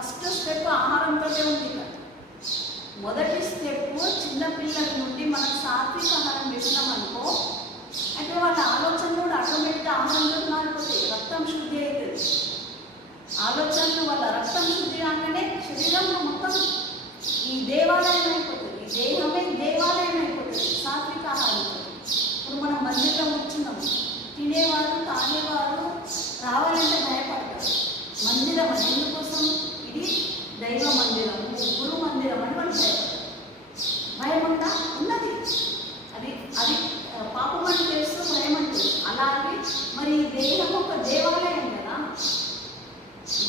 First step ఆహారంతోనే ఉంది కదా. మొదటి స్టెప్ చిన్నపిల్లల నుండి మనం సాత్విక ఆహారం వేసినాం అనుకో అంటే వాళ్ళ ఆలోచనలు కూడా ఆటోమేటిక్గా ఆహారంతో మారిపోతాయి. రక్తం శుద్ధి అవుతుంది ఆలోచనలు వాళ్ళ రక్తం శుద్ధి కాగానే శరీరంలో మొత్తం ఈ దేవాలయం అయిపోతుంది. ఈ దేహమే దేవాలయం అయిపోతుంది. సాత్విక ఆహారం ఇప్పుడు మనం మధ్యలో కూర్చున్నాం. దైవ మందిరం గురు మందిరం అని వాళ్ళు భయం ఉందా ఉన్నది. అది అది పాపం అని తెలుసు భయం అని అలాగే మరి దేహం ఒక దేవాలయం కదా.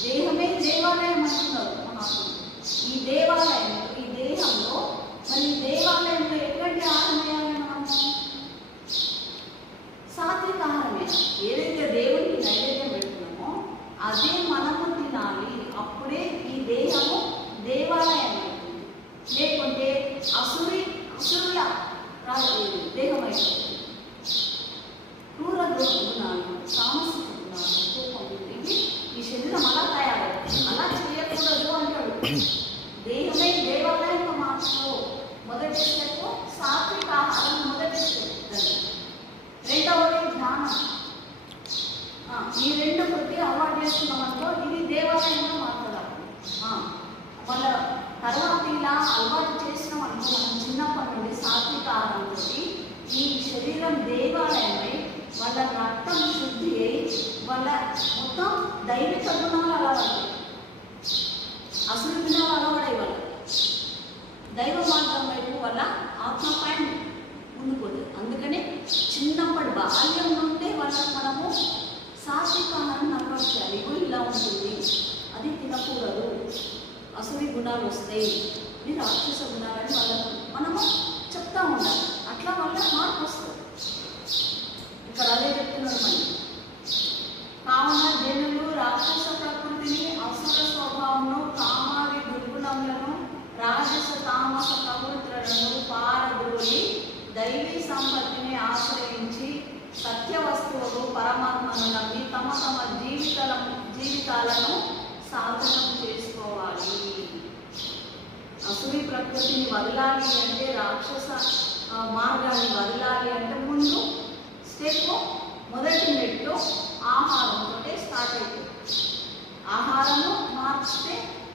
దేహమే దేవాలయం అంటున్నారు మహాత్ములు. ఈ దేవాలయం ఈ దేహంలో మరి దేవాలయంలో ఎటువంటి ఆహారం వేయాలి మనం సాత్విక ఆహారమే ఏదైతే దేవునికి నైవేద్యం పెడుతున్నామో అదే మనము తినాలి అప్పుడే ఈ దేహము దేవాలయం అవుతుంది లేకుంటే అసురి అసురుల రా- దేహం అయిపోతుంది క్రూర గుణాలు సామసిక గుణాలు కోపం ఇవి ఈ శరీరం అలా తయారవుతుంది అలా చేయకూడదు అంటాడు దేహమే దేవాలయంగా మార్చుకో మొదటి స్టెప్ సాత్విక ఆహారం మొదటి స్టెప్ దాన్ని. రెండవది ధ్యానం ఆ, ఈ రెండు కొద్దిగా అలవాటు చేసుకున్నాం అనుకో ఇది దేవాలయంలో మాట్లాడాలి వాళ్ళ తర్వాత ఇలా అలవాటు చేసినాం అనుకో మనం చిన్నప్పటి నుండి సాత్విక ఆహారంతో ఈ కేవలం దేవాలయమే వాళ్ళ రక్తం శుద్ధి అయి వాళ్ళ మొత్తం దైవిక గుణాలు అలవాటు అసలు గుణాలు అలవాడే వాళ్ళ దైవ మార్గం వైపు వాళ్ళ ఆత్మపాయం ఉండిపోతుంది. అందుకనే చిన్నప్పటి బాల్యం నుండే వాళ్ళకి మనము సాత్విక ఆహారం అలవాటు చేయాలి ఇగో ఇలా ఉంటుంది. అది తినకూడదు. అసలు గుణాలు వస్తాయి. మీరు రాక్షస గుణాలని వాళ్ళకు మనము చెప్తా ఉండాలి అట్లా వాళ్ళ తామస ప్రవృత్తులను పారద్రోలి దైవీ సంపత్తిని ఆశ్రయించి సత్య వస్తువులు పరమాత్మను నమ్మి తమ తమ జీవితాల జీవితాలను సాధనం చేసుకోవాలి. అసురి ప్రకృతిని వదలాలి అంటే రాక్షస మార్గాన్ని వదలాలి అంటే ముందు స్టెప్ మొదటి మెట్టు